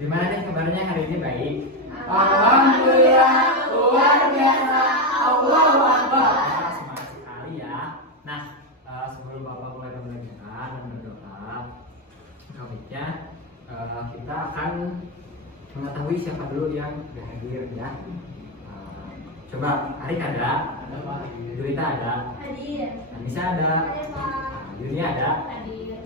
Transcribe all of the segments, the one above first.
Gimana nih kabarnya hari ini, baik? Alhamdulillah, luar biasa. Allahu Akbar. Semangat sekali ya. Nah, sebelum Bapak mulai pembelajaran dan berdoa, baiknya kita akan mengetahui siapa dulu yang sudah hadir ya. Coba, Arik ada? Ada Pak. Durita ada? Hadir. Anissa ada? Ada Pak. Yuni ada? Hadir.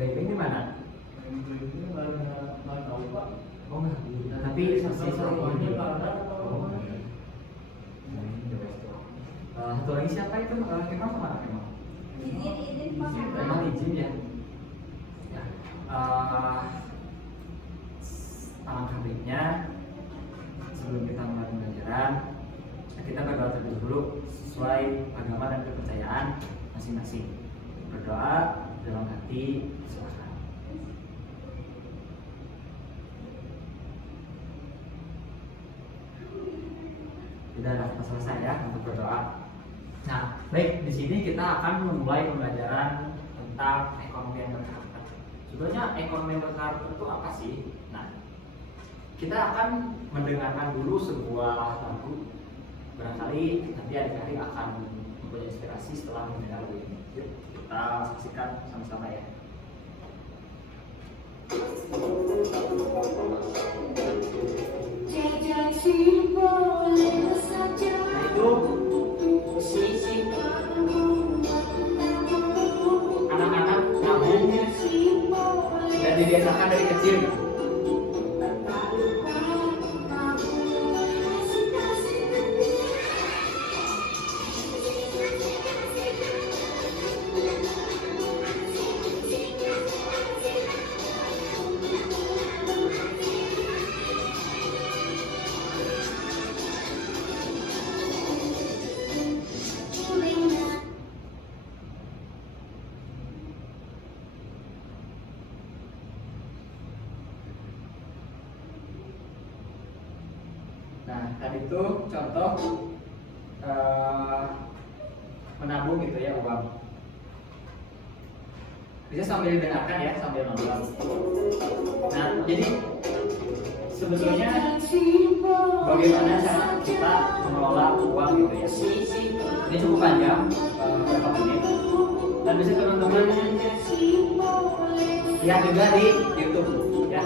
Baik di mana? Ini nggak tahu Pak. Oh enggak, tapi masih satu lagi. Oh, satu lagi siapa itu? Kemang kemana Kemang? Izin Pak. Memang izin ya. Alangkah baiknya sebelum kita mulai pembelajaran, kita berdoa terlebih dulu sesuai agama dan kepercayaan masing-masing. Berdoa dalam hati, silakan. Tidak ada selesai ya untuk berdoa. Nah, baik, di sini kita akan memulai pembelajaran tentang ekonomi yang berkarakter. Sebenarnya ekonomi yang berkarakter itu apa sih? Nah, kita akan mendengarkan dulu sebuah lagu. Barangkali nanti adik-adik akan mempunyai inspirasi setelah mendengar lagu ini. Yuk, kita saksikan sama-sama ya. Itu anak-anak nabung dan dibiasakan dari kecil. Nah, tadi itu contoh menabung gitu ya, uang. Bisa sambil dengarkan ya, sambil nonton. Nah, jadi sebetulnya bagaimana cara kita mengelola uang gitu ya. Ini cukup panjang, beberapa menit. Dan bisa teman-teman lihat juga di YouTube ya.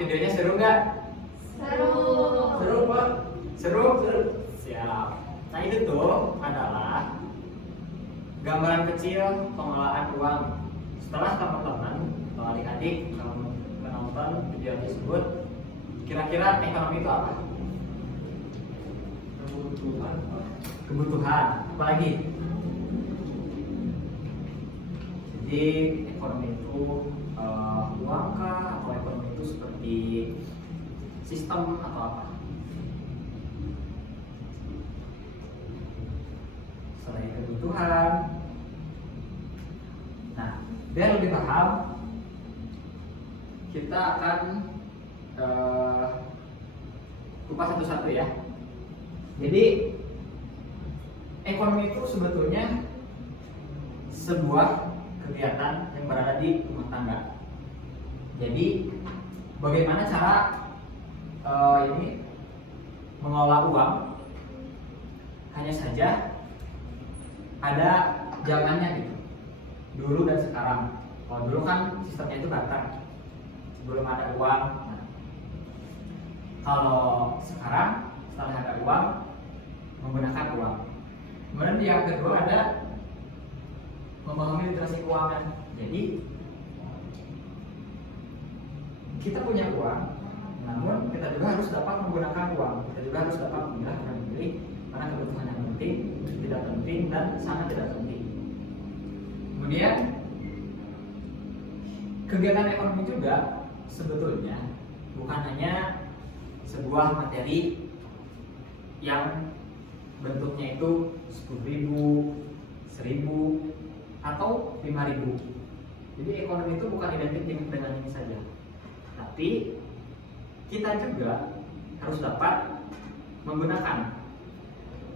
videonya seru nggak? Seru. Seru Pak. Seru? Siap. Nah itu tuh adalah gambaran kecil pengelolaan uang. Setelah teman-teman atau adik-adik menonton video tersebut, kira-kira ekonomi itu apa? Kebutuhan Pak. Kebutuhan. Apalagi? Jadi ekonomi itu uang kah? Atau ekonomi itu seperti sistem atau apa? Selain kebutuhan. Nah, biar lebih paham, kita akan kupas satu-satu ya. Jadi ekonomi itu sebetulnya sebuah kegiatan yang berada di rumah tangga. Jadi bagaimana cara ini mengelola uang? Hanya saja ada zamannya gitu. Dulu dan sekarang. Kalau dulu kan sistemnya itu barter, sebelum ada uang. Nah, kalau sekarang setelah ada uang, menggunakan uang. Kemudian yang kedua ada memahami literasi keuangan. Jadi kita punya uang, namun kita juga harus dapat menggunakan uang. Kita juga harus dapat memilah dan memilih mana kebutuhan yang penting, tidak penting, dan sangat tidak penting. Kemudian kegiatan ekonomi juga sebetulnya bukan hanya sebuah materi yang bentuknya itu 10.000, 1.000, atau 5.000. Jadi ekonomi itu bukan identik dengan ini saja, tapi kita juga harus dapat menggunakan.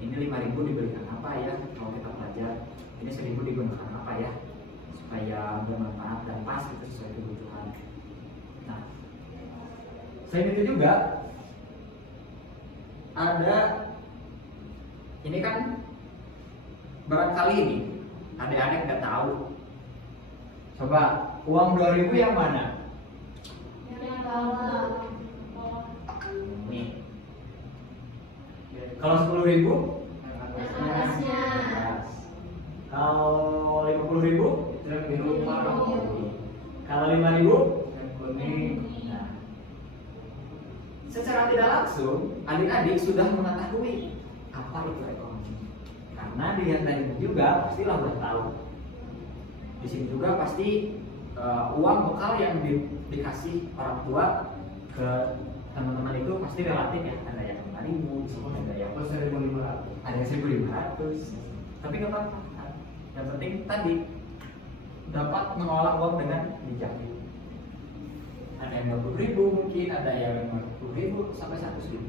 Ini 5.000 diberikan apa ya kalau kita belajar, ini 1.000 digunakan apa ya supaya bermanfaat dan pas itu sesuai kebutuhan. Nah, selain itu juga ada ini kan barangkali ini adik-adik nggak tahu. Coba uang 2.000 yang mana? Yang bawah. Nih. Kalau 10.000? Yang atasnya. Kalau 50.000? Yang biru Pak. Kalau 5.000? Yang kuning. Nah, secara tidak langsung adik-adik sudah mengetahui apa itu ekonomi. Karena dilihat dari ini juga pastilah udah tahu. Di sini juga pasti uang bekal yang dikasih orang tua ke teman-teman itu pasti relatif ya. Ada yang 5.000, ada yang 1.500. ada yang 1.500. Tapi nggak apa-apa. Yang penting tadi dapat mengolah uang dengan bijak. Ada yang 20.000 mungkin, ada yang 50.000 sampai 100.000.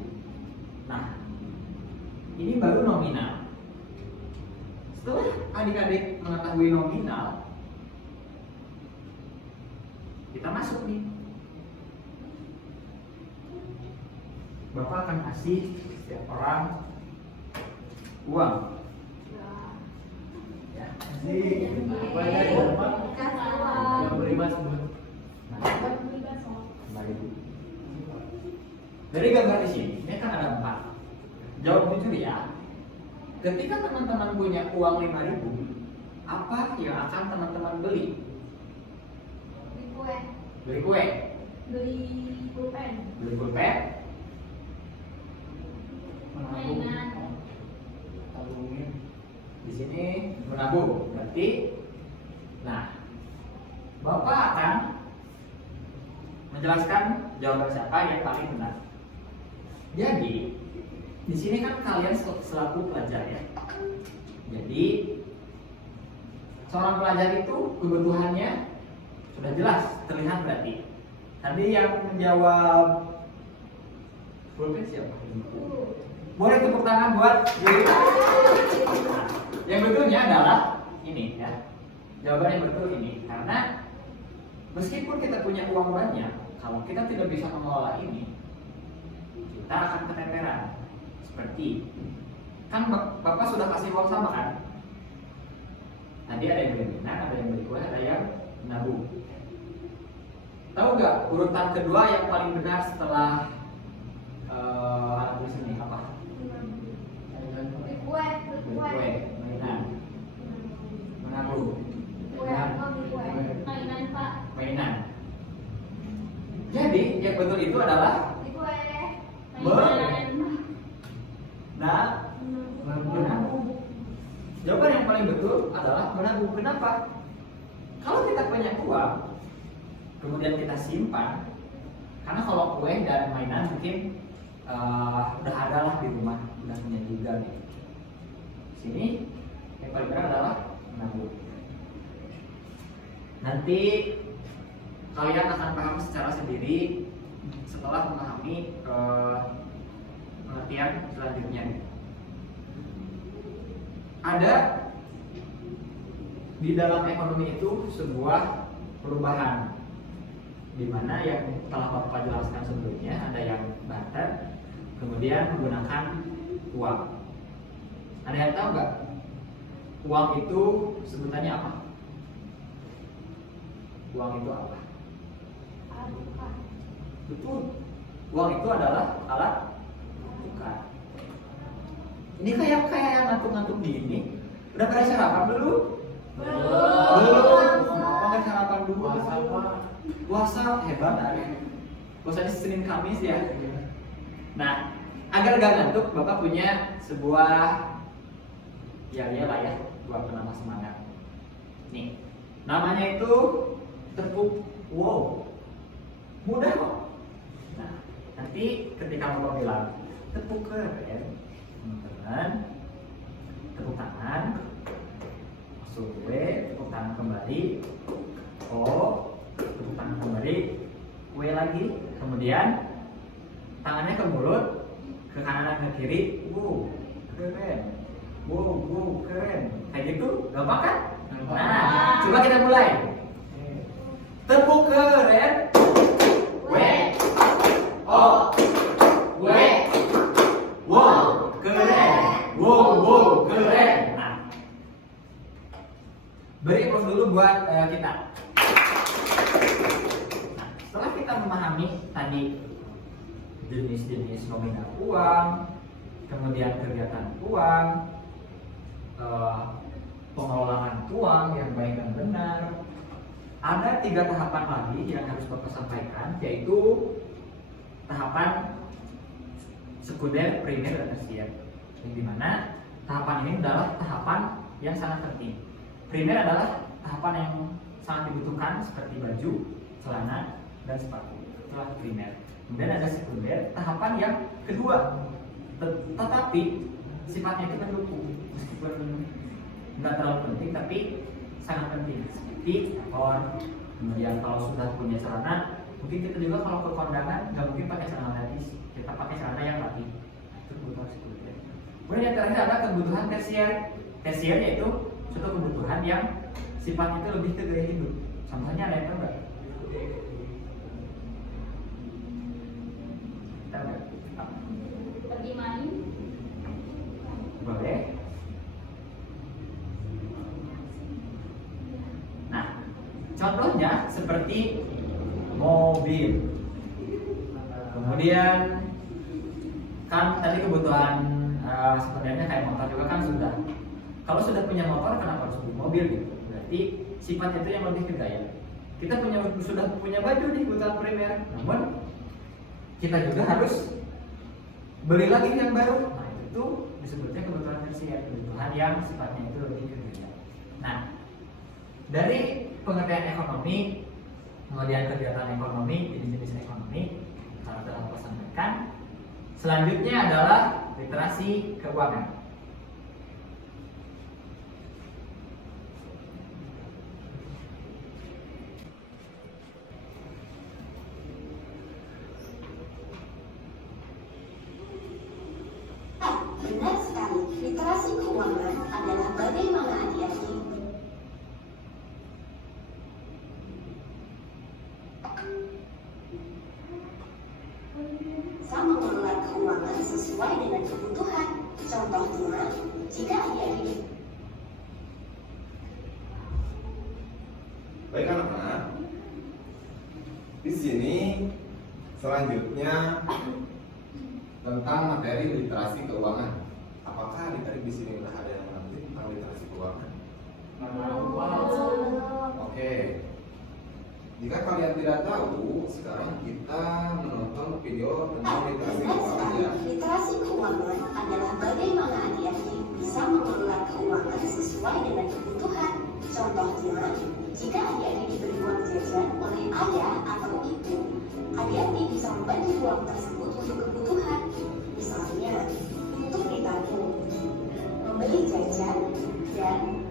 Nah, ini baru nominal. Setelah adik-adik mengetahui nominal, kita masuk nih. Bapak akan kasih setiap orang uang. Ya. Ini banyak ya Pak. Kasih uang. Yang berlima sebut. Nah, kembali dulu. Dari gambar di sini, ini kan ada 4. Jawab jujur ya. Ketika teman-teman punya uang 5.000, apa yang akan teman-teman beli? Beli kue. Beli kue, Beli pulpen. beli pulpen, Mainan. Tabungin. di sini menabung. Berarti, nah, Bapak akan menjelaskan jawaban siapa yang paling benar. Jadi, di sini kan kalian selaku pelajar ya. Jadi, seorang pelajar itu kebutuhannya sudah jelas, terlihat berarti. Tadi yang menjawab pulpen siapa? Boleh tepuk tangan buat Yuri. Nah, yang betulnya adalah ini ya. Jawaban yang betul ini karena meskipun kita punya uang banyak, kalau kita tidak bisa mengelola ini, kita akan keteteran. Seperti kan Bapak sudah kasih uang sama kan? Tadi ada yang beli mainan, ada yang beli kue, ada yang nabung. Tahu nggak urutan kedua yang paling benar setelah anak tulis ini apa? Beli kue. Kue, mainan, menabung, Kue. Oh, beli kue. Mainan Pak. mainan. Jadi yang betul itu adalah Beli kue. Mainan. Nah, menabung. Jawaban yang paling betul adalah menabung. Kenapa? Kalau kita punya uang, kemudian kita simpan, karena kalau kue dan mainan mungkin udah ada lah di rumah, udah punya juga nih. Sini yang paling benar adalah menabung. Nanti kalian akan paham secara sendiri setelah memahami pengertian selanjutnya. Ada di dalam ekonomi itu sebuah perubahan, di mana yang telah Bapak jelaskan sebelumnya ada yang barter, kemudian menggunakan uang. Ada yang tahu nggak uang itu sebutannya apa? Uang itu apa? Betul. Uang itu adalah alat tukar. Ini kayak yang ngantuk-ngantuk gini. Udah pada sarapan belum? Belum. Kenapa nggak sarapan dulu? Puasa hebat ada. Puasanya Senin Kamis ya. Nah, agar gak ngantuk, Bapak punya sebuah ya lah ya, buat penambah semangat. Nih, namanya itu tepuk wow. Mudah kok. Nah, nanti ketika Bapak bilang tepuk keren, teman-teman, tepuk tangan, masuk W, tepuk tangan kembali, O, tepuk tangan kembali, W lagi, kemudian tangannya ke mulut, ke kanan dan ke kiri, wow, keren, wow, keren, kayak gitu, gampang kan? Nah, coba kita mulai. Tepuk keren, W, O, W, wow, keren, wow, keren. Nah, beri applause dulu buat kita. Nah, setelah kita memahami tadi jenis-jenis nominal uang, kemudian kegiatan uang, pengelolaan uang yang baik dan benar, ada 3 tahapan lagi yang harus Bapak sampaikan, yaitu tahapan sekunder, primer, dan tersier. Yang dimana tahapan ini adalah tahapan yang sangat penting. Primer adalah tahapan yang sangat dibutuhkan seperti baju, celana, dan sepatu. Itulah primer. Kemudian ada sekunder, tahapan yang kedua, tetapi sifatnya itu mendukung, meskipun nggak terlalu penting tapi sangat penting, seperti ekor. Kemudian kalau sudah punya celana, mungkin kita juga kalau ke kondangan nggak mungkin pakai celana lepis, kita pakai celana yang rapi. Itu kebutuhan sekunder. Kemudian yang terakhir adalah kebutuhan tersier. Tersier yaitu suatu kebutuhan yang sifatnya itu lebih ke gaya hidup. Contohnya ada yang tahu nggak? Pergi main. Boleh. Nah, contohnya seperti mobil. Kemudian kan tadi kebutuhan sebenarnya kayak motor juga kan sudah. Kalau sudah punya motor, kenapa harus beli mobil gitu? Berarti sifat itu yang lebih ke gaya. Kita sudah punya baju di kebutuhan primer, namun kita juga harus beli lagi yang baru. Nah, itu disebutnya kebutuhan tersier, kebutuhan yang sifatnya itu lebih ke gaya. Nah, dari pengertian ekonomi, kemudian kegiatan ekonomi, jenis-jenis ekonomi, kalau telah saya sampaikan. Selanjutnya adalah literasi keuangan. Benar sekali, literasi keuangan adalah bagaimana adik-adik sama mengelola keuangan sesuai dengan kebutuhan. Contohnya, jika adik-adik Baik anak-anak, Di sini selanjutnya tentang materi literasi keuangan. Apakah adik-adik di sini udah ada yang mengerti tentang literasi keuangan? Oke. Jika kalian tidak tahu, sekarang kita menonton video tentang literasi keuangan ya. Literasi keuangan adalah bagaimana adik-adik bisa mengelola keuangan sesuai dengan kebutuhan. Contohnya, jika adik-adik diberi uang jajan oleh ayah atau ibu, adik-adik bisa membagi uang tersebut untuk kebutuhan. Misalnya, untuk ditabung, membeli jajan, dan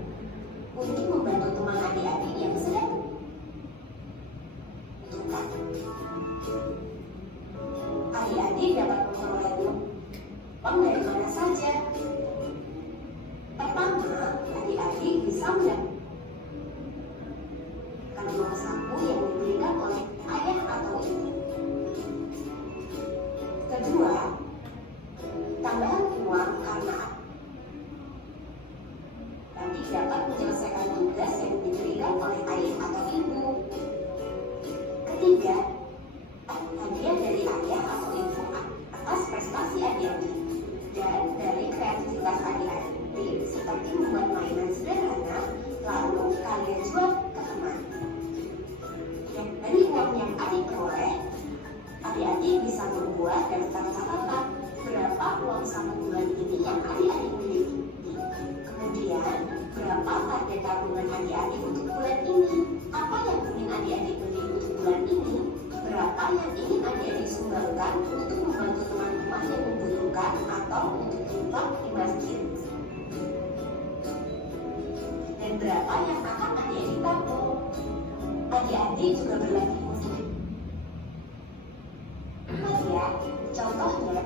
untuk membantu teman adik-adik yang sedang membutuhkan. Adik-adik dapat memperoleh uang dari mana saja. Pertama, adik-adik bisa mendapatkan uang saku yang diberikan oleh ayah atau ibu. Kedua, tambahan uang karena adik dapat menyelesaikan tugas yang diberikan oleh ayah atau ibu. Ketiga, hadiah dari ayah atau ibu atas prestasi adik-adik dan dari kreativitas adik-adik seperti membuat mainan sederhana lalu kalian jual ke teman. Dan dari uang yang adik peroleh, adik-adik bisa membuat daftar catatan berapa uang satu bulan ini yang adik-adik miliki. Kemudian, berapa target tabungan adik-adik untuk bulan ini? Apa yang ingin adik-adik beli untuk bulan ini? Berapa yang ingin adik-adik sumbangkan untuk membantu teman-teman yang membutuhkan atau untuk infak di masjid? Dan berapa yang akan adik-adik tabung? Adik-adik juga berlatih untuk ya, contohnya,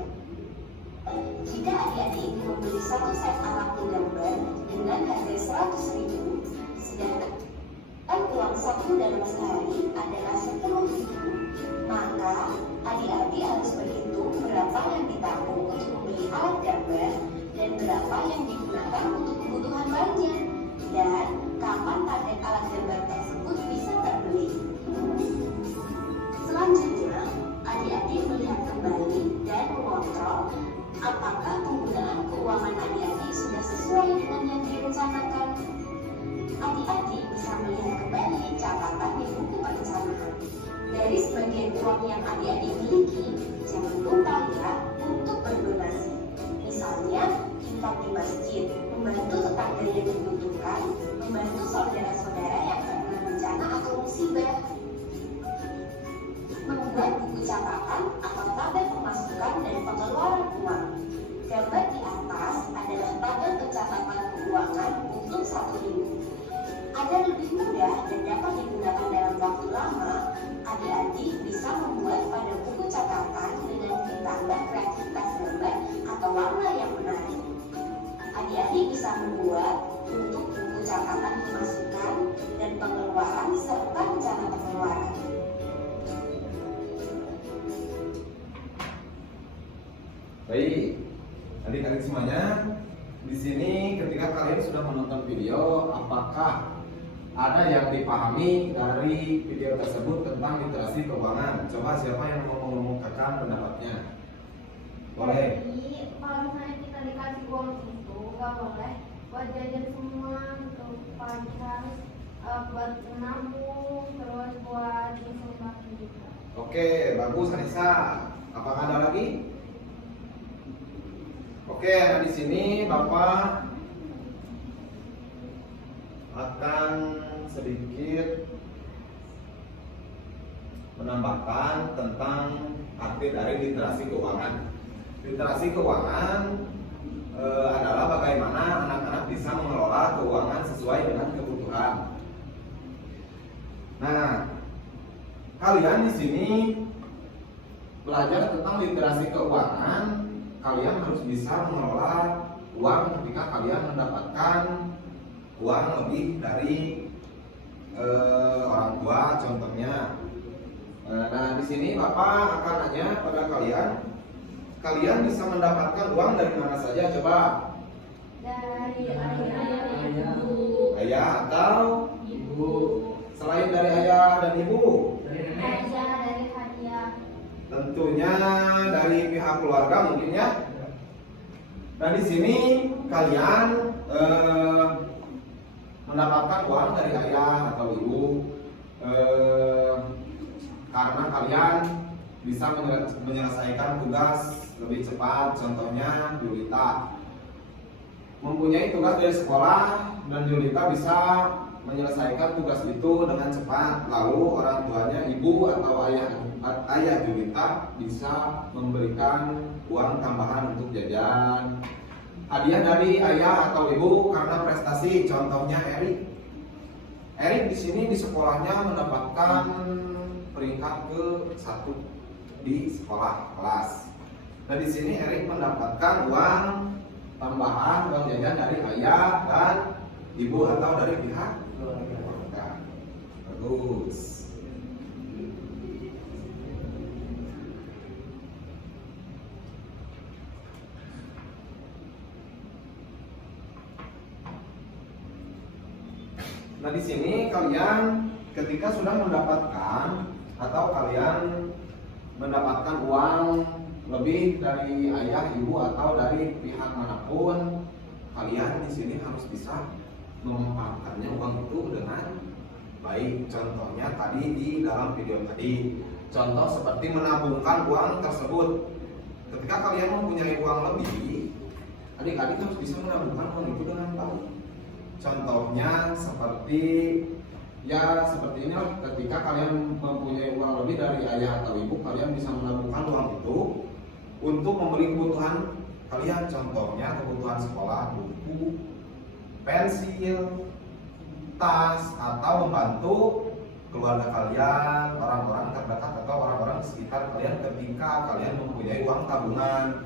jika adik-adik ingin membeli satu set alat menggambar dengan harga 100.000, sedangkan uang saku dalam sehari adalah 10.000, maka adik-adik harus berhitung berapa yang ditabung untuk membeli alat gambar dan berapa yang digunakan untuk kebutuhan lainnya, dan kapan target alat gambar tersebut bisa terbeli. Selanjutnya, adik-adik melihat kembali dan mengontrol apakah penggunaan keuangan adik-adik sudah sesuai dengan yang direncanakan. Adik-adik bisa melihat kembali catatan di buku perencanaan. Dari sebagian uang yang adik-adik miliki, jangan lupa ya untuk berdonasi. Misalnya, infak di masjid, membantu tetangga yang dibutuhkan, membantu saudara-saudara yang terkena bencana atau musibah. Membuat buku catatan atau tabel pemasukan dan pengeluaran uang. Gambar di atas adalah tabel pencatatan keuangan untuk 1 minggu. Agar lebih mudah dan dapat digunakan dalam waktu lama, adik-adik bisa membuat pada buku catatan dengan ditambah kreativitas gambar atau warna yang menarik. Adik-adik bisa membuat untuk buku catatan pemasukan dan pengeluaran serta rencana pengeluaran. Baik, adik-adik semuanya, di sini ketika kalian sudah menonton video, apakah ada yang dipahami dari video tersebut tentang literasi keuangan? Coba siapa yang mau mengumumkan pendapatnya? Boleh. Jadi kalau misalnya kita dikasih uang itu nggak boleh buat jajan semua gitu, apalagi harus buat menabung, terus buat investasi juga. Oke, bagus Anissa. Apakah ada lagi? Oke, nah di sini Bapak akan sedikit menambahkan tentang arti dari literasi keuangan. Literasi keuangan adalah bagaimana anak-anak bisa mengelola keuangan sesuai dengan kebutuhan. Nah, kalian di sini belajar tentang literasi keuangan. Kalian harus bisa mengelola uang ketika kalian mendapatkan uang lebih dari orang tua, contohnya. Nah, di sini Bapak akan nanya pada kalian bisa mendapatkan uang dari mana saja? Coba. Dari ayah, ibu. Ayah atau Ibu. selain dari ayah dan ibu? Dari nenek. Ayah Tentunya dari pihak keluarga mungkin ya. Dan di sini kalian mendapatkan uang dari ayah atau ibu karena kalian bisa menyelesaikan tugas lebih cepat. Contohnya Julita mempunyai tugas dari sekolah dan Julita bisa menyelesaikan tugas itu dengan cepat. Lalu orang tuanya, ibu atau ayah Julita bisa memberikan uang tambahan untuk jajan. Hadiah dari ayah atau ibu karena prestasi. Contohnya Erik. Erik di sini di sekolahnya mendapatkan peringkat ke-1 di sekolah kelas. Dan di sini Erik mendapatkan uang tambahan, uang jajan dari ayah dan ibu atau dari pihak keluarga. Bagus. Nah di sini kalian ketika sudah mendapatkan atau kalian mendapatkan uang lebih dari ayah, ibu atau dari pihak manapun, kalian di sini harus bisa memanfaatkannya uang itu dengan baik. Contohnya tadi di dalam video tadi, contoh seperti menabungkan uang tersebut. Ketika kalian mempunyai uang lebih, adik-adik harus bisa menabungkan uang itu dengan baik. Contohnya seperti seperti ini, ketika kalian mempunyai uang lebih dari ayah atau ibu, kalian bisa menabungkan uang itu untuk membeli kebutuhan kalian. Contohnya kebutuhan sekolah, buku, pensil, tas, atau membantu keluarga kalian, orang-orang terdekat atau orang-orang di sekitar kalian ketika kalian mempunyai uang tabungan.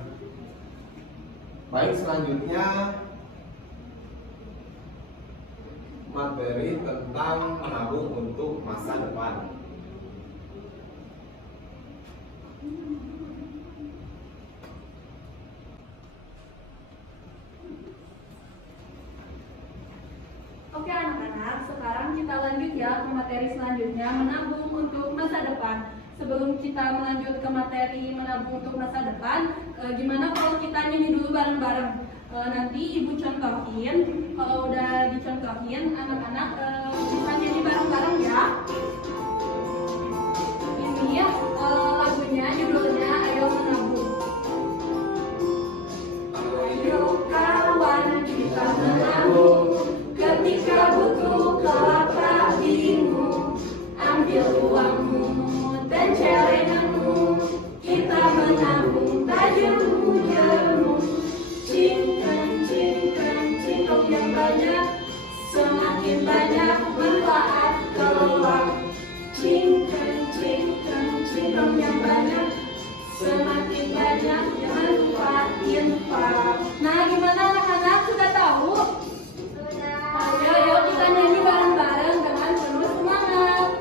Baik, selanjutnya materi tentang menabung untuk masa depan. Oke anak-anak, sekarang kita lanjut ya ke materi selanjutnya, menabung untuk masa depan. Sebelum kita melanjut ke materi menabung untuk masa depan, gimana kalau kita nyanyi dulu bareng-bareng? Nanti ibu contohin, kalau udah dicontohin anak-anak bisa nyanyi bareng-bareng ya. Ini lagunya, judulnya Ayo Menabung. Ayo kawan kita menabung, ketika butuh kelak tak bingung. Ambil uangmu dan celenganmu, kita menabung tajammu jemu. Cingkrang yang banyak, semakin banyak manfaat kelak. Cingkrang yang banyak, semakin banyak manfaat infak. Nah, gimana anak-anak, sudah tahu? Sudah. Ayo kita nyanyi bareng-bareng dengan penuh semangat.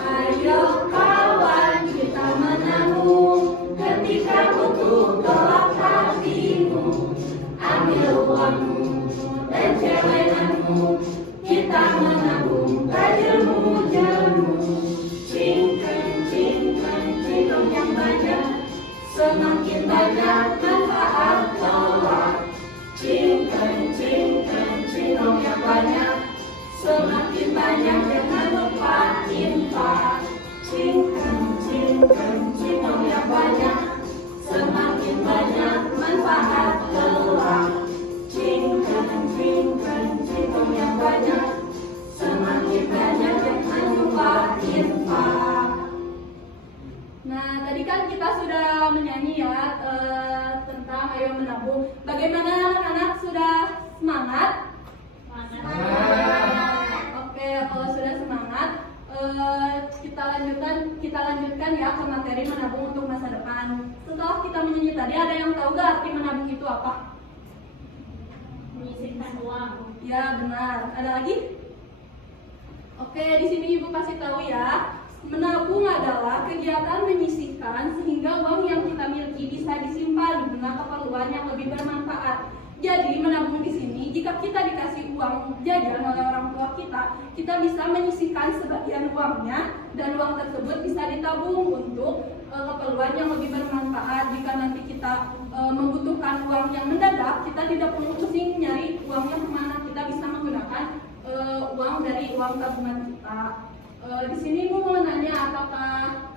Ayo kawan kita menabung, ketika butuh kelak tak bingung. Ambil uangmu dan celenganmu, kita menabung tajammu jemu. Cingkrang yang banyak, semakin banyak manfaat kelak. Cingkrang yang banyak, semakin banyak manfaat infak. Cingkrang yang banyak, semakin banyak manfaat kelak. Cingkrang yang banyak, semakin banyak manfaat infak. Nah, tadi kan kita sudah menyanyi ya tentang Ayo Menabung. Bagaimana anak-anak, sudah semangat? Oke, kalau sudah semangat, kita lanjutkan ya ke materi menabung untuk masa depan. Setelah kita menyanyi tadi, ada yang tahu gak arti menabung itu apa? Menyisihkan uang. Ya benar. Ada lagi? Oke, di sini ibu kasih tahu ya. Menabung adalah kegiatan menyisihkan sehingga uang yang kita miliki bisa disimpan guna keperluan yang lebih bermanfaat. Jadi menabung di sini, jika kita dikasih uang jajan oleh orang tua kita, kita bisa menyisihkan sebagian uangnya dan uang tersebut bisa ditabung untuk keperluan yang lebih bermanfaat. Jika nanti kita membutuhkan uang yang mendadak, kita tidak perlu pusing nyari uangnya kemana. Kita bisa menggunakan uang dari uang tabungan kita. Di sini Bu mau nanya, apakah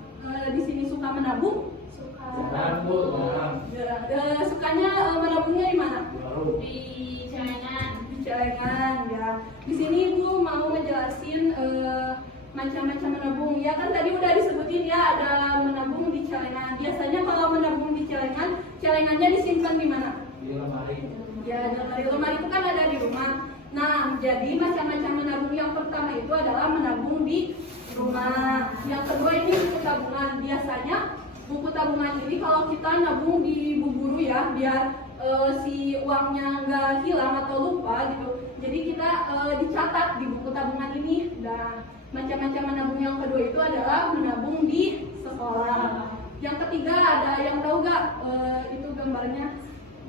di sini suka menabung? Bukan Bu, bukan. Sukanya menabungnya di mana? Baru. Di celengan. Di celengan ya. Di sini Bu mau ngejelasin macam-macam menabung. Ya kan tadi udah disebutin ya, ada menabung di celengan. Biasanya kalau menabung di celengan, celengannya disimpan di mana? Di lemari. Ya, dari lemari itu kan ada di rumah. Nah, jadi macam-macam menabung yang pertama itu adalah menabung di rumah. Yang kedua ini buku tabungan. Biasanya buku tabungan ini kalau kita nabung di Bu Guru ya, biar si uangnya nggak hilang atau lupa gitu. Jadi kita dicatat di buku tabungan ini. Dan macam-macam menabung yang kedua itu adalah menabung di sekolah. Yang ketiga ada yang tahu nggak itu gambarnya?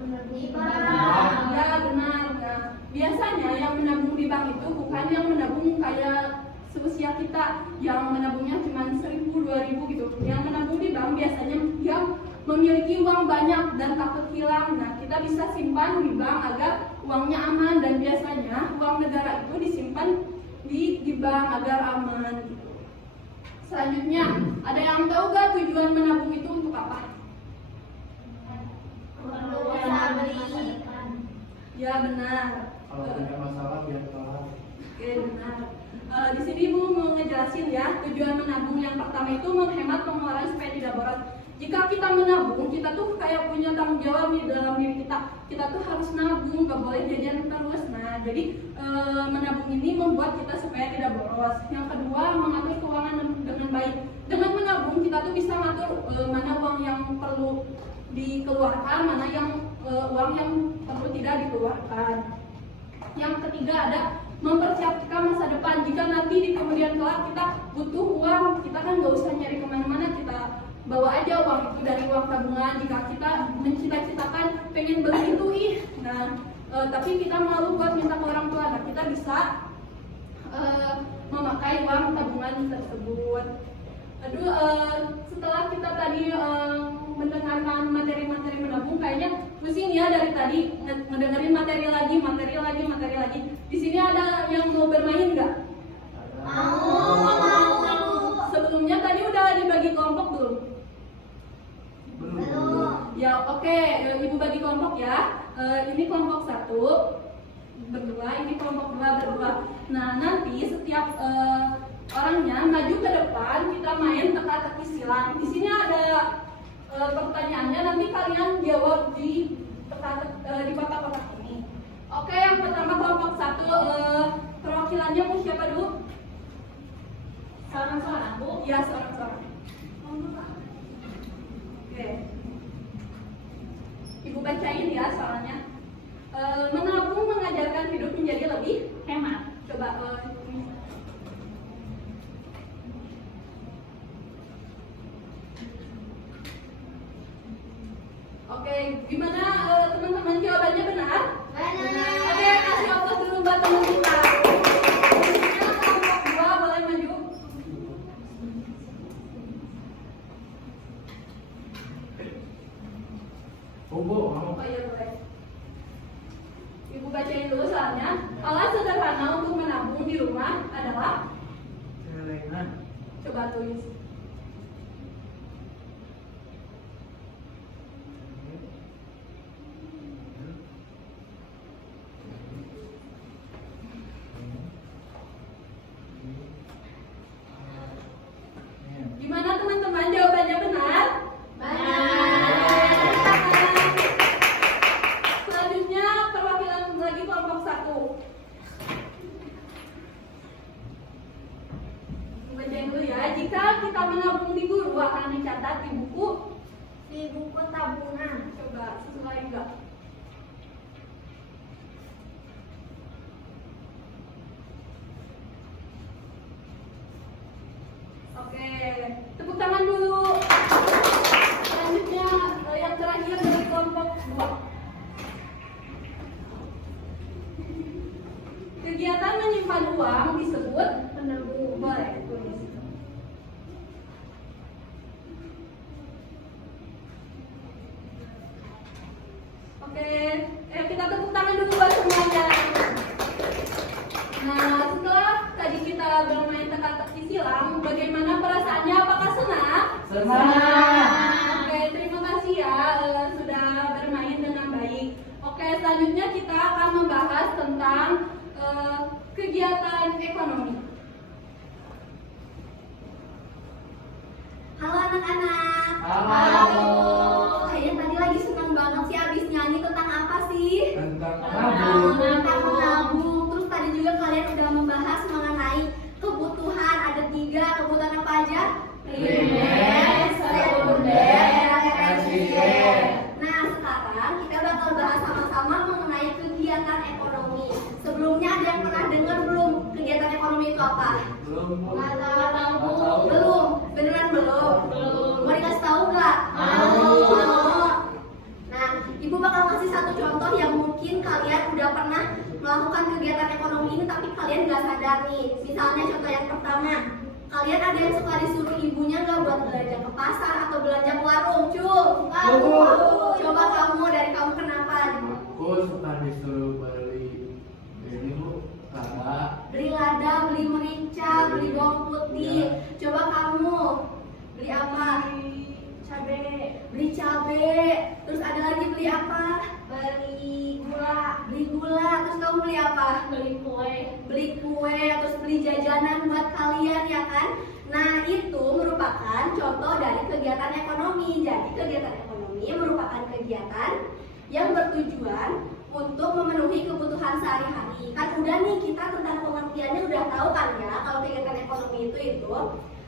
Di bank. Ya benar. Nah, biasanya yang menabung di bank itu bukan yang menabung kayak seusia kita yang menabungnya cuma 1.000, 2.000 gitu. Yang menabung di bank biasanya yang memiliki uang banyak dan takut hilang. Nah, kita bisa simpan di bank agar uangnya aman, dan biasanya uang negara itu disimpan di bank agar aman gitu. Selanjutnya, ada yang tahu gak tujuan menabung itu untuk apa? bisa beli. Ya benar. Kalau punya masalah biar kelar. Oke, benar. Di sini Bu mau ngejelasin ya, tujuan menabung yang pertama itu menghemat pengeluaran supaya tidak boros. Jika kita menabung, kita tuh kayak punya tanggung jawab di dalam diri kita. Kita tuh harus nabung, gak boleh jajan terus. Nah, jadi menabung ini membuat kita supaya tidak boros. Yang kedua, mengatur keuangan dengan baik. Dengan menabung, kita tuh bisa ngatur mana uang yang perlu dikeluarkan, mana yang uang yang perlu tidak dikeluarkan. Yang ketiga ada mempersiapkan masa depan. Jika nanti di kemudian kelak kita butuh uang, kita kan nggak usah nyari kemana-mana, kita bawa aja uang itu dari uang tabungan. Jika kita mencita-citakan pengen beli itu tapi kita malu buat minta ke orang tua, nah kita bisa memakai uang tabungan tersebut. Setelah kita tadi mendengarkan materi-materi menabung, kayaknya pusing ya dari tadi ngedengerin materi lagi. Di sini ada yang mau bermain nggak? Mau. Sebelumnya tadi udah dibagi kelompok belum? Belum. Ya oke, Ibu bagi kelompok ya. Ini kelompok 1 berdua, ini kelompok 2 berdua. Nah nanti setiap orangnya maju ke depan, kita main teka-teki silang. Di sini ada pertanyaannya, nanti kalian jawab di kotak-kotak ini. Oke, yang pertama kelompok 1, perwakilannya mau siapa dulu? Seorang-seorang Bu? Ya, seorang-seorang. Oke. Ibu bacain ya soalnya. Menabung mengajarkan hidup menjadi lebih hemat. Coba Oke, gimana teman-teman, jawabannya benar? Benar. Oke, kasih aplaus dulu buat teman kita. Kelompok 2 boleh maju. Bu, mau. Oh iya boleh. Ibu bacain dulu soalnya. Alat sederhana untuk menabung di rumah adalah, Celengan. coba tulis. Gimana teman-teman, jawabannya benar? Selanjutnya perwakilan lagi kelompok 1. Bacain dulu ya. Jika kita menabung di guru akan dicatat di buku tabungan. Coba sesuai enggak? Oke, tepuk tangan dulu. Selanjutnya yang terakhir dari kelompok 2. Kegiatan menyimpan uang disebut menabung. Boleh tulis. Oke, kita tepuk tangan dulu buat semuanya. Nah, setelah tadi kita bermain teka-teki silang, bagaimana perasaannya? Apakah senang? Senang. Oke, terima kasih ya sudah bermain dengan baik. Oke, selanjutnya kita akan membahas tentang kegiatan ekonomi. Halo anak-anak. Halo. Kayaknya tadi lagi senang banget sih abis nyanyi tentang apa sih? Tentang Tentang menabung. Terus tadi juga kalian udah membahas mengenai kebutuhan. Ada 3 kebutuhan apa aja? Primer, sekunder, tersier. Nah sekarang kita bakal bahas sama-sama mengenai kegiatan ekonomi. Sebelumnya ada yang pernah dengar belum kegiatan ekonomi itu apa? Belum. Belum. Beneran belum? Mau dikasih tahu nggak? Mau. Nah, Ibu bakal kasih satu contoh yang mungkin kalian udah pernah melakukan kegiatan ekonomi ini tapi kalian nggak sadar nih. Misalnya contoh yang pertama, kalian ada yang suka disuruh ibunya nggak buat belanja ke pasar atau belanja ke warung? Coba kamu, dari kamu kenapa? Aku suka disuruh beli ini Bu, lada. Beli lada, beli merica, beli bawang putih. Coba kamu beli apa? Beli cabe. Terus ada lagi beli apa? Beli gula. Terus kamu beli apa? Beli kue. Terus beli jajanan buat kalian ya kan? Nah itu merupakan contoh dari kegiatan ekonomi. Jadi kegiatan ekonomi merupakan kegiatan yang bertujuan untuk memenuhi kebutuhan sehari-hari. Kan udah nih kita tentang pengertiannya udah tahu kan ya kalau kegiatan ekonomi itu.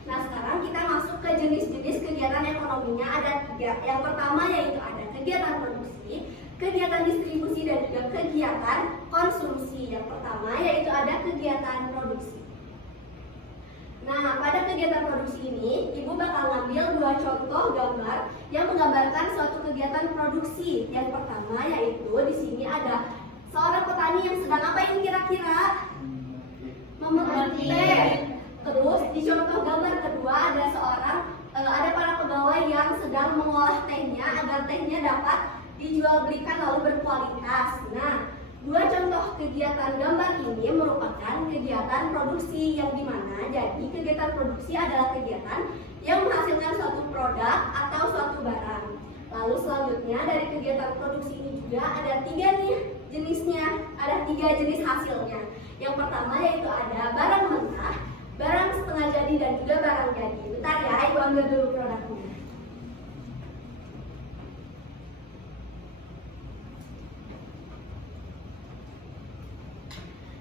Nah sekarang kita masuk ke jenis-jenis kegiatan ekonominya. Ada 3. Yang pertama yaitu ada kegiatan produksi, kegiatan distribusi dan juga kegiatan konsumsi. Yang pertama yaitu ada kegiatan produksi. Nah pada kegiatan produksi ini Ibu bakal ngambil 2 contoh gambar yang menggambarkan suatu kegiatan produksi. Yang pertama yaitu di sini ada seorang petani yang sedang apa ini kira-kira? Memetik. Terus di contoh gambar kedua ada para pegawai yang sedang mengolah tehnya agar tehnya dapat dijual belikan lalu berkualitas. Nah, 2 contoh kegiatan gambar ini merupakan kegiatan produksi yang dimana jadi kegiatan produksi adalah kegiatan yang menghasilkan suatu produk atau suatu barang. Lalu selanjutnya dari kegiatan produksi ini juga ada 3 nih jenisnya, ada 3 jenis hasilnya. Yang pertama yaitu ada barang mentah, barang setengah jadi dan juga barang jadi. Bentar ya, Ibu ambil dulu produknya.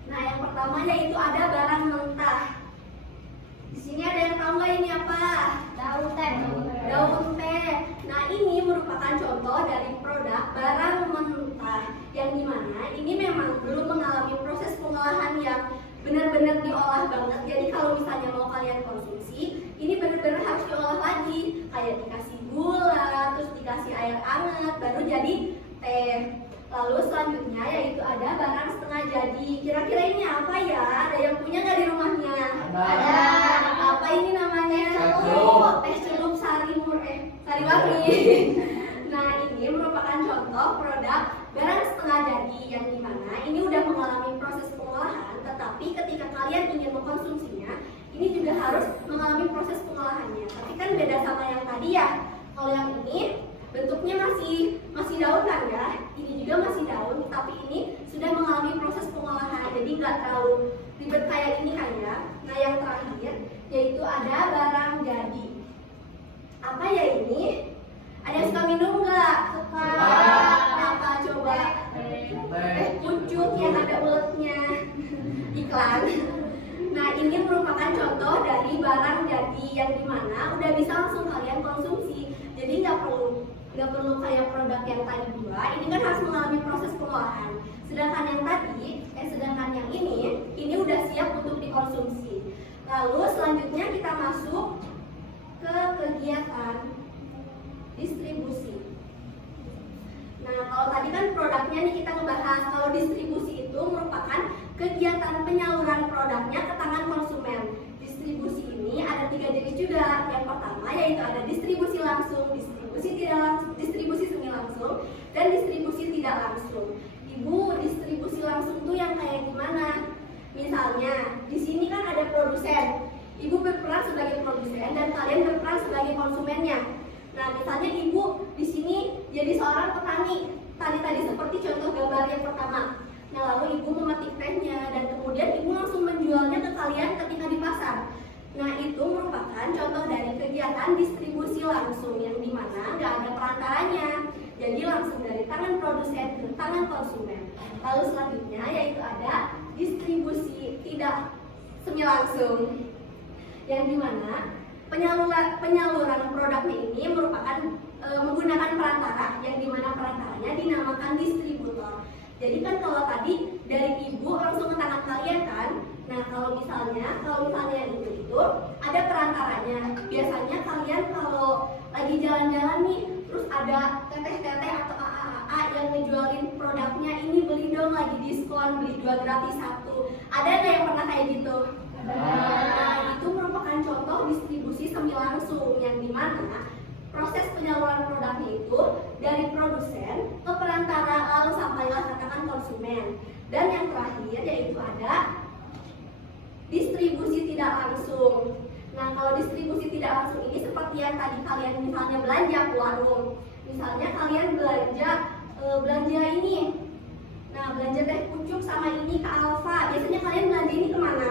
Nah, yang pertama yaitu ada barang mentah. Di sini ada yang tahu nggak ini apa? Daun teh. Nah, ini merupakan contoh dari produk barang mentah yang dimana ini memang belum mengalami proses pengolahan yang benar-benar diolah banget. Jadi kalau misalnya mau kalian konsumsi, ini benar-benar harus diolah lagi, kayak dikasih gula, terus dikasih air hangat, baru jadi teh. Lalu selanjutnya yaitu ada barang setengah jadi. Kira-kira ini apa ya? Ada yang punya nggak di rumahnya? Ada. Apa ini namanya? Teh celup sariwangi. Nah ini merupakan contoh produk barang setengah jadi yang dimana ini udah mengalami proses pengolahan, tetapi ketika kalian ingin mengkonsumsinya, ini juga harus mengalami proses pengolahannya. Tapi kan beda sama yang tadi ya. Kalau yang ini bentuknya masih daun kan ya, ini juga masih daun, tapi ini sudah mengalami proses pengolahan, jadi nggak terlalu ribet kayak ini kan ya. Nah yang terakhir yaitu ada barang jadi. Apa ya ini? Ada yang suka minum nggak? Suka. Apa coba? Pucuk yang ada uletnya. Iklan. Nah ini merupakan contoh dari barang jadi yang dimana udah bisa langsung kalian konsumsi. Jadi nggak perlu kayak produk yang tadi 2. Ini kan harus mengalami proses pengolahan. Sedangkan yang ini udah siap untuk dikonsumsi. Lalu selanjutnya kita masuk ke kegiatan distribusi. Nah, kalau tadi kan produknya nih kita ngebahas, kalau distribusi itu merupakan kegiatan penyaluran produknya ke tangan konsumen. Distribusi ini ada 3 jenis juga. Yang pertama yaitu ada distribusi langsung, distribusi semi langsung, dan distribusi tidak langsung. Ibu, distribusi langsung tuh yang kayak gimana? Misalnya, di sini kan ada produsen. Ibu berperan sebagai produsen dan kalian berperan sebagai konsumennya. Nah, misalnya ibu di sini jadi seorang petani. Tadi seperti contoh gambar yang pertama. Nah, lalu ibu memetik tehnya dan kemudian ibu langsung menjualnya ke kalian ketika di pasar. Nah, itu merupakan contoh dari kegiatan distribusi langsung yang dimana nggak ada perantaranya. Jadi langsung dari tangan produsen ke tangan konsumen. Lalu selanjutnya yaitu ada distribusi tidak semi langsung, yang dimana penyaluran produknya ini merupakan menggunakan perantara, yang dimana perantaranya dinamakan distributor. Jadi kan kalau tadi dari ibu langsung ke tangan kalian kan. Nah, kalau misalnya yang itu ada perantaranya. Biasanya kalian kalau lagi jalan-jalan nih, terus ada teteh-teteh atau AA yang ngejualin produknya, ini beli dong lagi diskon, beli 2 gratis 1. Ada nggak yang pernah kayak gitu? Nah, itu merupakan contoh distribusi semi langsung, yang dimana proses penyaluran produknya itu dari produsen ke perantara lalu sampailah ke tangan konsumen. Dan yang terakhir yaitu ada distribusi tidak langsung. Nah, kalau distribusi tidak langsung ini seperti yang tadi kalian misalnya belanja ke warung. Misalnya kalian belanja ini. Nah, belanja teh pucuk sama ini ke Alfa. Biasanya kalian belanja ini kemana?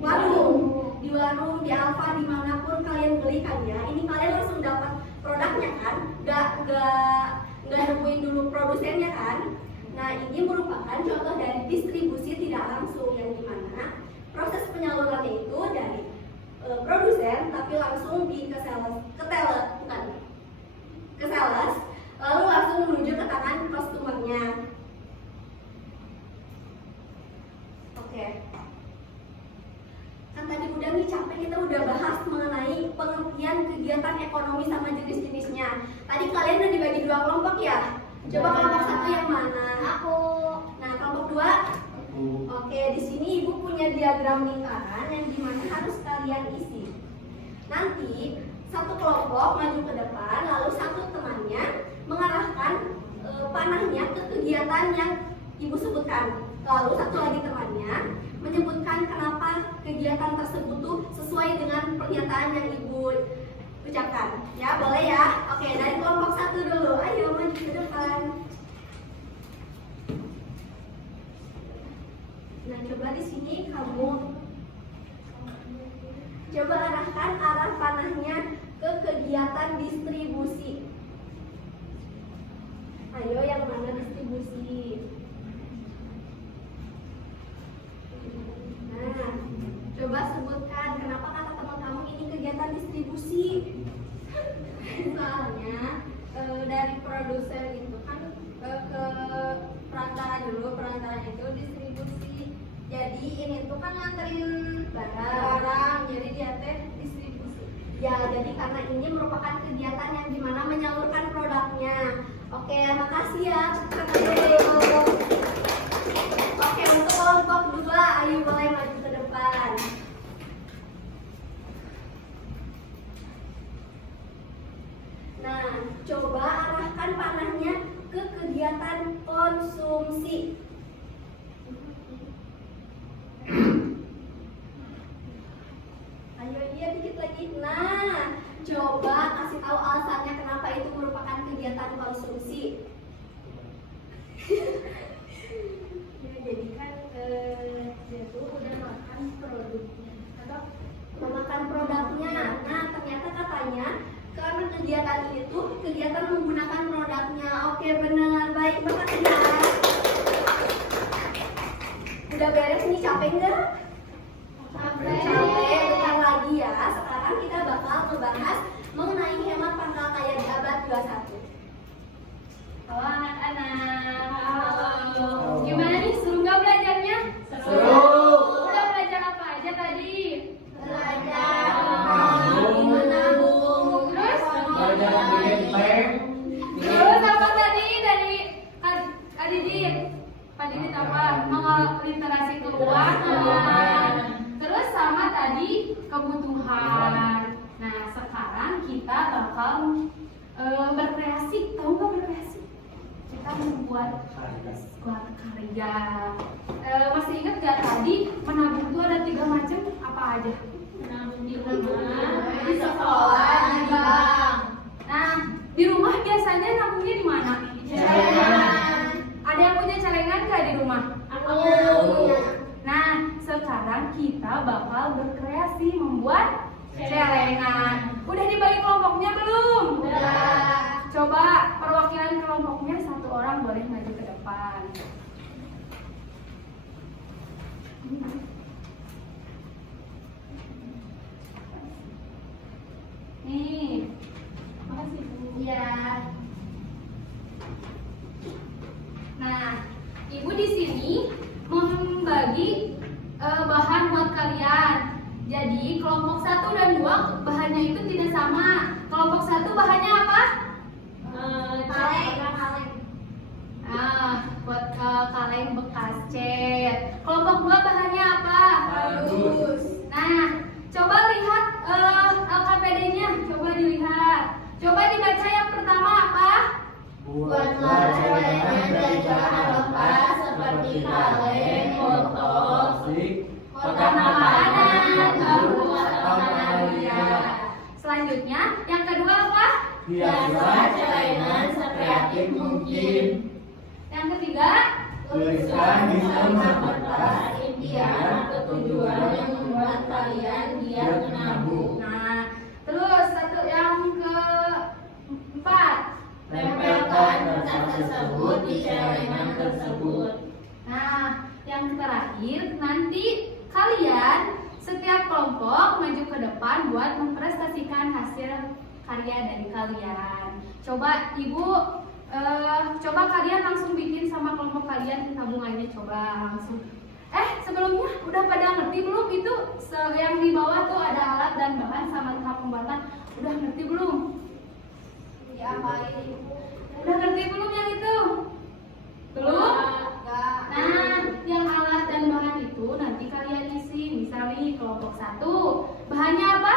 Warung. Di warung, di Alfa, dimanapun kalian belikan ya. Ini kalian langsung dapat produknya kan? Nggak nemuin dulu produsennya kan? Nah, ini merupakan contoh dari distribusi tidak langsung, yang dimana proses penyalurannya itu dari produsen tapi langsung ke sales, lalu langsung menuju ke tangan customernya. Oke. Kan tadi udah nih capek, kita udah bahas mengenai pengertian kegiatan ekonomi sama jenis-jenisnya. Tadi kalian udah dibagi 2 kelompok ya? Coba kelompok 1 yang mana? Aku. Nah, kelompok 2? Oke, di sini ibu punya diagram lingkaran yang dimana harus kalian isi. Nanti satu kelompok maju ke depan, lalu satu temannya mengarahkan panahnya ke kegiatan yang ibu sebutkan. Lalu satu lagi temannya menyebutkan kenapa kegiatan tersebut tuh sesuai dengan pernyataan yang ibu ucapkan. Ya, boleh ya? Oke, dari kelompok 1 dulu. Ayo maju ke depan. Nah, coba di sini kamu coba arahkan arah panahnya ke kegiatan distribusi. Ayo, yang mana distribusi? Nah, coba sebutkan kenapa kata teman kamu ini kegiatan distribusi. Soalnya dari produsen itu kan ke perantara dulu, perantara itu distribusi. Jadi ini tuh kan nganterin barang, jadi dia teh distribusi. Ya, jadi karena ini merupakan kegiatan yang dimana menyalurkan produknya. Oke, makasih ya. Oke, untuk kelompok 2, ayo boleh maju ke depan. Nah, coba arahkan panahnya ke kegiatan konsumsi. Ayo, iya dikit lagi. Nah, coba kasih tahu alasannya kenapa itu merupakan kegiatan konsumsi. Ya, jadi kan dia tuh udah makan produknya atau Memakan produknya. Nah, ternyata katanya karena kegiatan itu kegiatan menggunakan produknya. Oke, benar. Baik, makasih ya. Udah beres nih, capek nggak? Capek. Bentar lagi ya. Sekarang kita bakal ngebahas mengenai hemat pangkal kaya di abad 21. halo anak-anak. Halo. Gimana nih, seru nggak belajarnya? Seru. Udah belajar apa aja tadi? Belajar Oh, yang bikin plank. Terus apa tadi dari Kak Didit? Pak Didit apa? Literasi keuangan. Terus sama tadi kebutuhan. Nah sekarang kita bakal berkreasi. Tahu nggak berkreasi? Kita membuat karya. Masih ingat gak tadi menabung itu ada 3 macam? Apa aja? Menabung di rumah, Di sekolah, di bank. Nah, di rumah biasanya nabungnya di mana? Celengan. Ada yang punya celengan nggak di rumah? Aku. Nah, sekarang kita bakal berkreasi membuat celengan. Udah dibagi kelompoknya belum? Udah. Coba perwakilan kelompoknya 1 orang boleh maju ke depan. Nih, makasih Bu. Iya. Nah, Ibu di sini membagi bahan buat kalian. Jadi kelompok 1 dan 2 bahannya itu tidak sama. Kelompok 1 bahannya apa? Kaleng. Nah, buat kaleng bekas cat. Kelompok 2 bahannya apa? Kardus. Nah, coba lihat LKPD-nya. Coba dilihat. Coba dibaca yang pertama apa? Buatlah celengan dari bahan bekas seperti kaleng, botol, kotak makanan, bambu atau tanaman. Selanjutnya, yang kedua apa? Hiaslah celengan sekreatif mungkin. Yang ketiga, Tuliskan di sana kertas impian atau tujuan yang membuat kalian giat menabung. nah, terus yang keempat. Tempelkan kertas tersebut di celengan tersebut. Nah, yang terakhir nanti kalian setiap kelompok maju ke depan buat mempresentasikan hasil karya dari kalian. Coba Ibu, coba kalian langsung bikin sama kelompok kalian tabungannya, coba langsung. Sebelumnya udah pada ngerti belum itu yang di bawah tuh ada alat dan bahan sama tahap pembuatan? Udah ngerti belum? Diapain Ibu? Udah ngerti belum yang itu? Belum? Enggak. Nah, yang alat dan bahan itu nanti kalian isi. Misal nih kelompok 1 bahannya apa?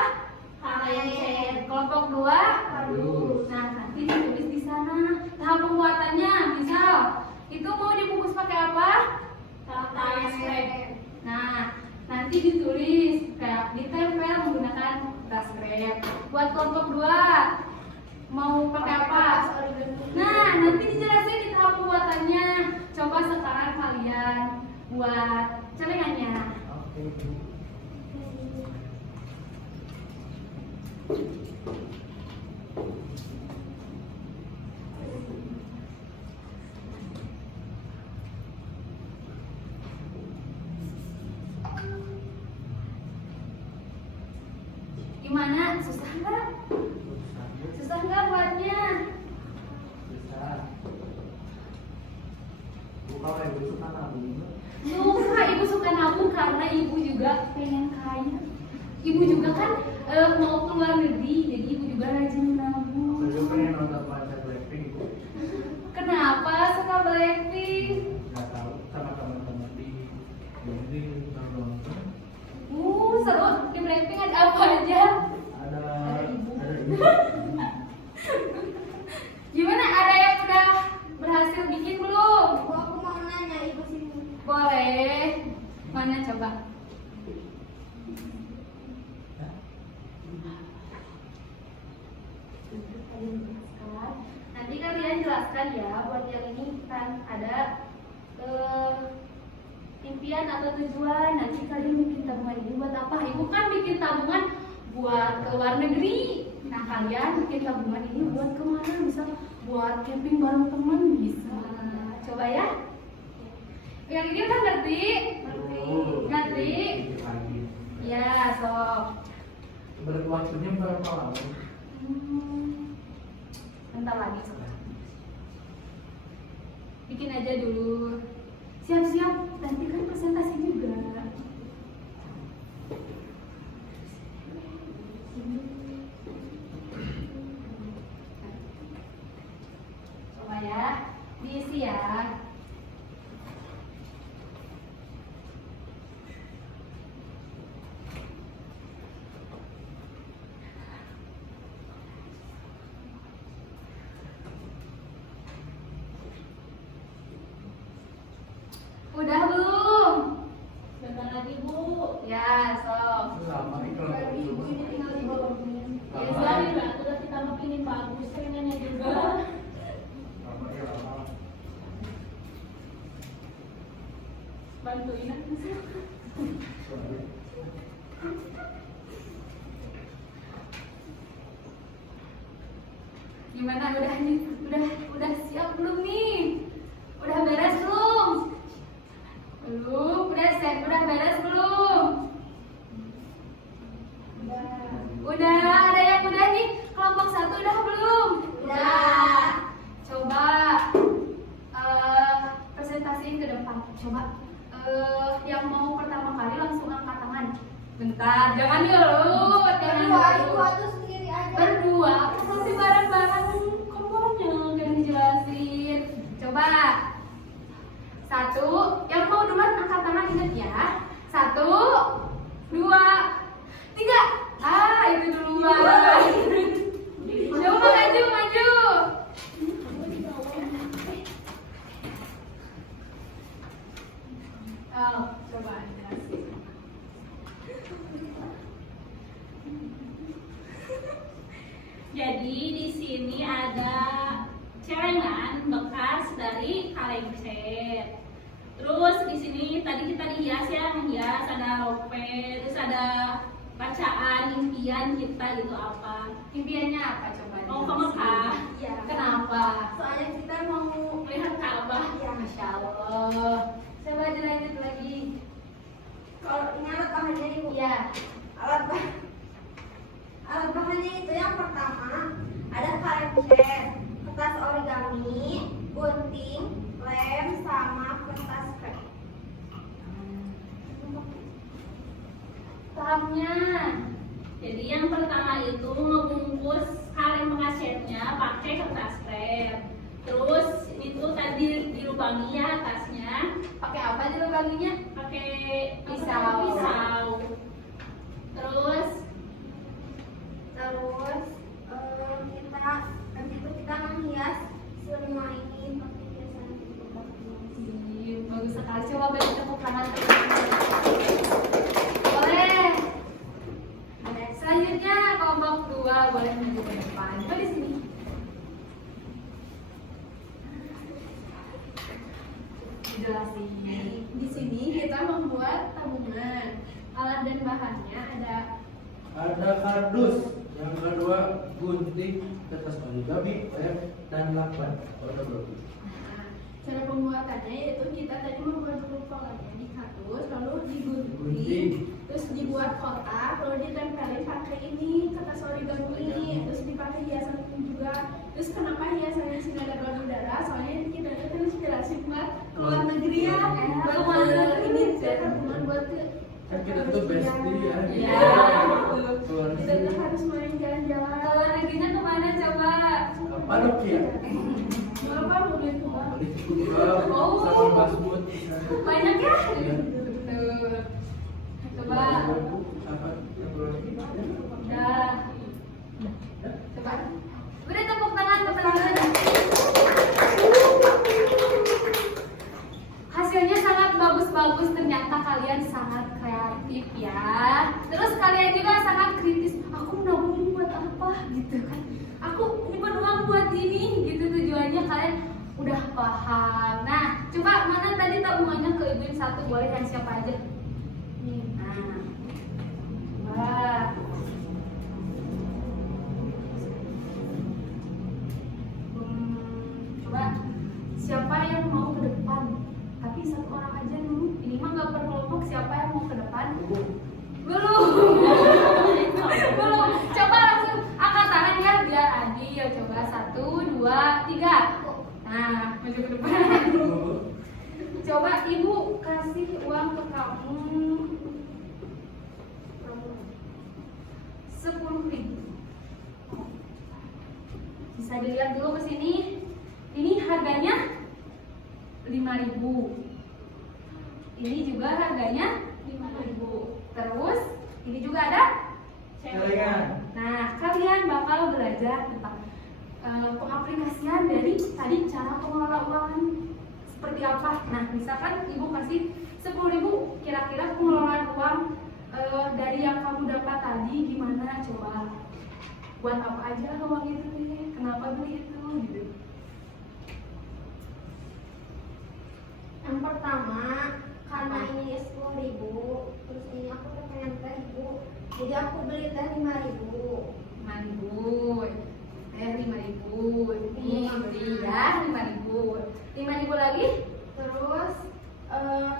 Kaleng. Kelompok 2 Kardus. Nah, nanti ditulis di sana tahap pembuatannya. Misal itu mau dibungkus pakai apa? Kertas krep. Nah, nanti ditulis kayak ditempel menggunakan kertas krep. Buat kelompok 2 mau pakai apa? Nah, nanti dijelasin di tahap pembuatannya. Coba sekarang kalian buat celengannya. Oke, Bu. Gimana? Susah nggak? Susah nggak buatnya? Bisa. Bu, kalau Ibu suka nabung, Suka, Ibu suka nabung karena Ibu juga pengen kaya. Ibu juga kan mau keluar negeri, jadi Ibu juga rajin nabung. Saya pengen nonton konser Blackpink. Kenapa suka Blackpink? Nggak tahu sama teman-teman di nonton. Seru. Di Blackpink ada apa aja? Ada Ibu. ibu. Gimana? Ada yang udah berhasil bikin belum? Ibu, aku mau nanya Ibu sini. Boleh. Mana coba? Nanti kalian jelaskan ya buat yang ini kan ada impian atau tujuan. Nanti kalian bikin tabungan ini buat apa? Ibu kan bikin tabungan buat ke luar negeri. Nah kalian bikin tabungan ini buat kemana? Bisa buat camping bareng teman bisa. Coba ya. Yang ini udah ngerti? Ngerti? Lagi. Ya, sok. Waktunya berapa lama? Bentar lagi sok. Bikin aja dulu. Siap-siap, nanti kan presentasi juga. Udah belum? Bentar lagi Bu. Ya, sok. Lama nih kalau Ibu ini tinggal di bawah. Ya Lama. sorry Mbak, udah kita mau ini bagus pengennya juga. lama ya lama. Bantuin aku. Sorry. Gimana udah siap belum nih? Udah beres belum? Belum, udah beres belum? Udah, ada yang udah nih? Kelompok 1 udah belum? Udah. Coba presentasiin ke depan. Coba yang mau pertama kali langsung angkat tangan. Bentar, jangan dulu. Tuh sendiri aja. Berdua, presentasi bareng-bareng. Kok banyak yang dijelasin. Coba 1, yang mau duluan angkat tangan, ingat ya. 1, 2, 3. Itu duluan. Coba maju. Coba jelasin. Jadi di sini ada celengan bekas dari kaleng cat. Terus di sini tadi kita dihias ya, menghias ada rope, terus ada bacaan impian kita gitu apa. Impiannya apa coba? Mau ke Mekah. Iya. Kenapa? Soalnya kita mau melihat Ka'bah. Ya, Masya Allah. Coba dilanjut lagi. Kalau ini alat bahannya ibu. Iya. Alat bahannya itu yang pertama ada kaleng cat, kertas origami, gunting, lem, sama kertas krep. Tahapnya. Jadi yang pertama itu ngebungkus kaleng bekas catnya pakai kertas krep. Terus itu tadi dilubangi ya atasnya Pakai apa dilubanginya? pakai Pisau. Terus kita menghias semua ini pakai hiasan Bagus sekali. Coba beri tepuk tangan. Boleh. Selanjutnya kelompok 2 boleh maju ke depan. Coba di sini. Jelasin. di sini kita membuat tabungan. Alat dan bahannya Ada kardus, yang kedua gunting, kertas origami, lem, dan lakban. Udah belum? cara pembuatannya yaitu kita tadi membuat dulu polanya di kardus, lalu digunting, Gunting. terus dibuat kotak, lalu ditempelin pakai ini kertas origami, terus dipakai hiasan juga. Terus kenapa hiasannya di sini ada balon udara? Soalnya kita itu terinspirasi buat keluar negeri ya, buat ini tabungan buat ke Kan kita tuh bestie ya. Iya. Keluar Kita tuh harus main jalan-jalan. Kalau negerinya kemana coba? apa dok ya? Apa boleh tuh? Beli juga sama basmut. Banyak ya? Iya. Tuh. Coba. Apa? Yang boleh? Udah. Coba. Beri tepuk tangan ke teman-teman. Hasilnya sangat bagus-bagus, ternyata kalian sangat kreatif ya. Terus kalian juga sangat kritis. Aku menabung ini buat apa gitu kan? Aku nyimpen uang buat ini gitu tujuannya, kalian udah paham. Nah, coba mana tadi tabungannya ke ibuin satu, boleh yang siapa aja? Nih, nah. Wah. Coba siapa yang mau ke depan? Tapi satu orang aja dulu. Ini mah nggak per kelompok. Siapa yang mau ke depan? Belum. Belum. Coba langsung angkat tangan ya biar adil. Coba 1, 2, 3. Nah, maju ke depan. Coba ibu kasih uang ke kamu 10.000. Bisa dilihat dulu ke sini. Ini harganya 5.000. Ini juga harganya 5.000. Terus ini juga ada Celengan. Nah, kalian bakal belajar tentang pengaplikasian dari tadi cara pengelola uang seperti apa? Nah, misalkan ibu kasih 10.000, kira-kira pengelolaan uang dari yang kamu dapat tadi gimana? Coba buat apa aja uang itu nih? Kenapa beli itu? Gitu. Yang pertama, karena ini 10.000, terus ini aku udah pengen teh ibu, jadi aku beli teh 5.000. 5.000, 5.000, nih beli ya 5.000, 5.000 lagi. Terus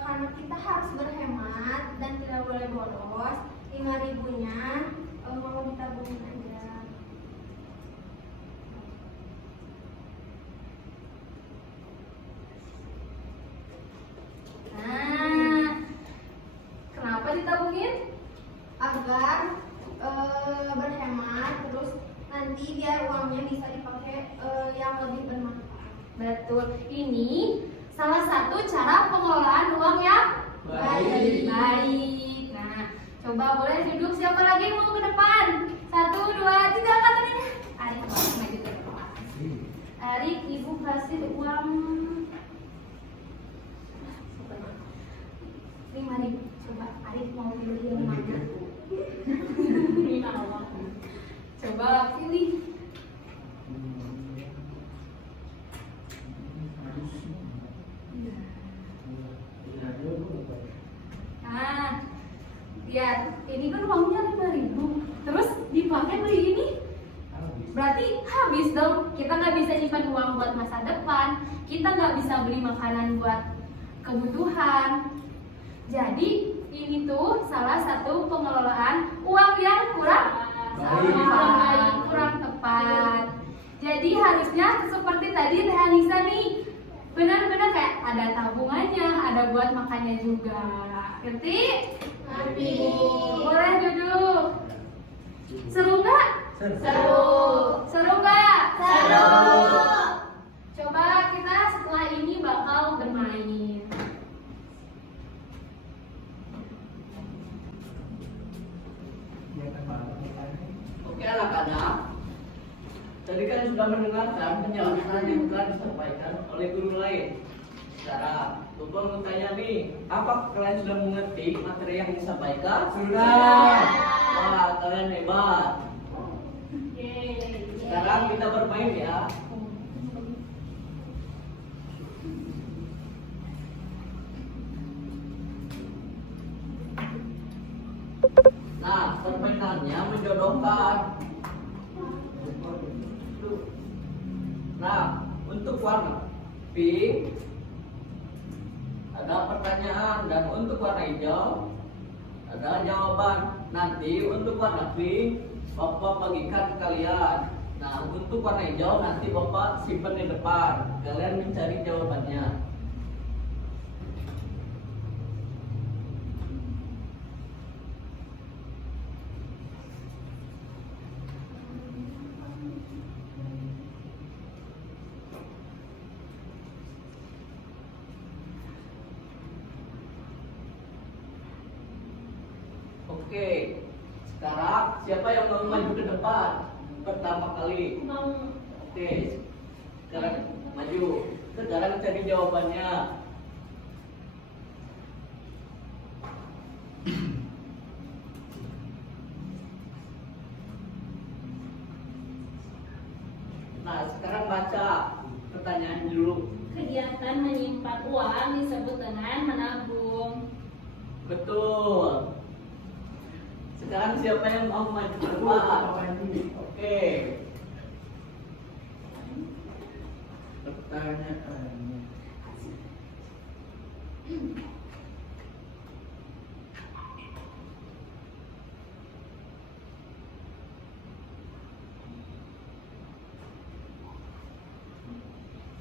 karena kita harus berhemat dan tidak boleh boros, 5.000-nya mau ditabungin aja. Nah, kenapa ditabungin? Agar berhemat, terus nanti biar uangnya bisa dipakai yang lebih bermanfaat. Betul, ini salah satu cara pengelolaan uang yang Baik. baik. Nah, coba boleh duduk, siapa lagi yang mau ke depan? 1, 2, 3, angkat tangannya. Arik, maju ke depan. Arik, ibu kasih uang 5.000. Coba Arik mau beli yang mana? Coba pilih. Nah, lihat, ini kan uangnya 5.000. Terus dipakai beli ini, berarti habis dong. Kita nggak bisa nyimpan uang buat masa depan. Kita nggak bisa beli makanan buat kebutuhan. Jadi ini tuh salah satu pengelolaan uang yang kurang baik, kurang tepat. Jadi harusnya seperti tadi Teh Anissa nih, benar-benar kayak ada tabungannya, ada buat makannya juga. Ngerti? Ngerti. Boleh duduk. Seru nggak? Seru. Seru nggak? Seru. Coba kita setelah ini bakal bermain. Oke anak-anak, tadi kan sudah mendengarkan penjelasan yang telah disampaikan oleh guru lain. Sekarang, Bapak mau tanya nih, apa kalian sudah mengerti materi yang disampaikan? Sudah. Wah, kalian hebat. Yeay. Sekarang kita bermain ya. Nah, permainannya menjodohkan. Nah, untuk warna pink ada pertanyaan, dan untuk warna hijau ada jawaban. Nanti untuk warna pink Bapak bagikan ke kalian. Nah, untuk warna hijau nanti Bapak simpan di depan. Kalian mencari jawabannya. Oke, sekarang siapa yang mau maju ke depan pertama kali? Oke, sekarang maju. Sekarang cari jawabannya. Nah, sekarang baca pertanyaan dulu. Kegiatan menyimpan uang disebut dengan menabung. Betul. Sekarang siapa yang mau maju ke depan? Oke. Pertanyaannya,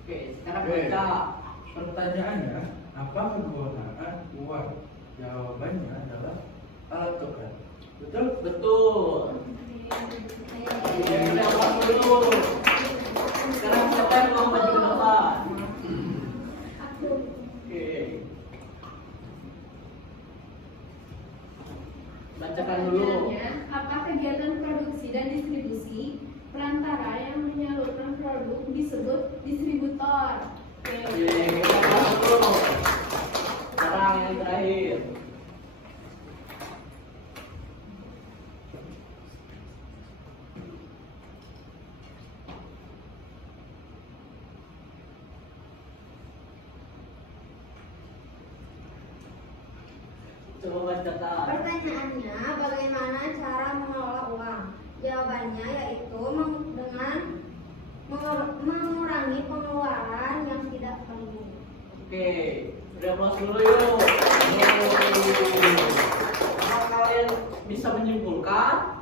Oke, sekarang baca. pertanyaannya, apa kegunaan uang? Jawabannya adalah alat tukar. Betul? Betul. Oke, jawab dulu. Sekarang siapa yang mau maju ke depan? Oke. Bacakan dulu. Apa kegiatan produksi dan distribusi perantara yang menyalurkan produk disebut distributor? Oke. Oke, kita Coba bacakan. Pertanyaannya, bagaimana cara mengelola uang? Jawabannya yaitu dengan mengurangi pengeluaran yang tidak perlu. Oke, udah masuk dulu yuk. Apakah kalian bisa menyimpulkan?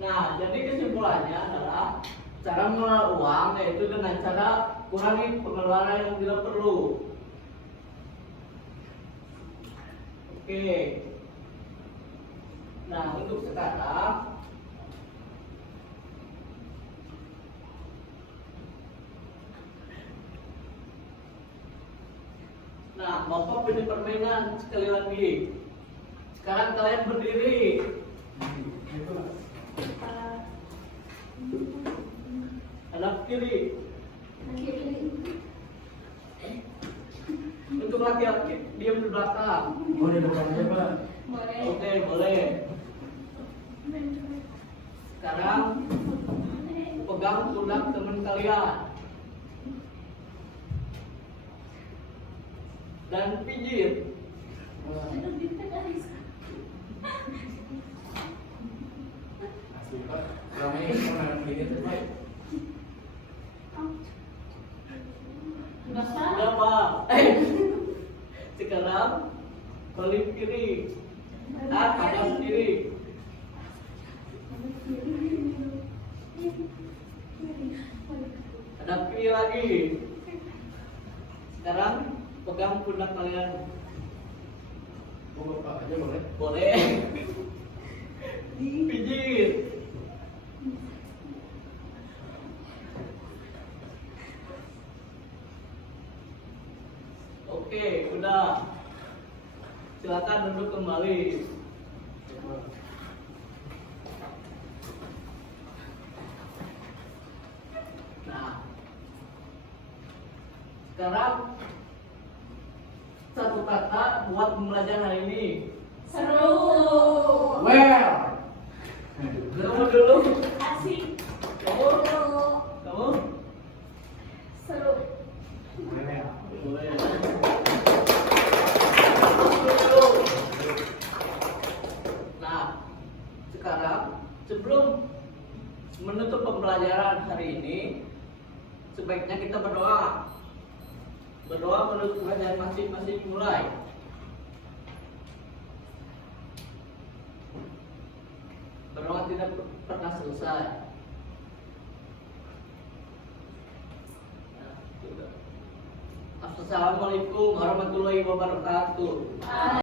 Nah, jadi kesimpulannya adalah cara mengelola uang yaitu dengan cara kurangi pengeluaran yang tidak perlu. Oke. Nah, untuk sekarang nah, Bapak punya permainan sekali lagi. Sekarang kalian berdiri. Hadap kiri. Untuk laki-laki diam di belakang. Oh, di depan aja, Pak. Boleh. Oke, boleh. Sekarang pegang pundak teman kalian dan pijit. Asli Pak, selama ini pernah begini tuh Pak. Sudah Pak. Sekarang balik kiri. Hadap kiri. Hadap kiri lagi. Sekarang pegang pundak kalian. Oh Bapak aja boleh? Boleh. Pijit. Oke, udah. Silakan duduk kembali. Nah, sekarang satu kata buat pembelajaran hari ini. Seru. Well. Kamu dulu. Asik. Kamu. Kamu. Seru. Boleh. Nah, sekarang sebelum menutup pembelajaran hari ini, sebaiknya kita berdoa. Berdoa menurut pelajaran masing-masing mulai. Berdoa tidak pernah selesai. Assalamualaikum warahmatullahi wabarakatuh.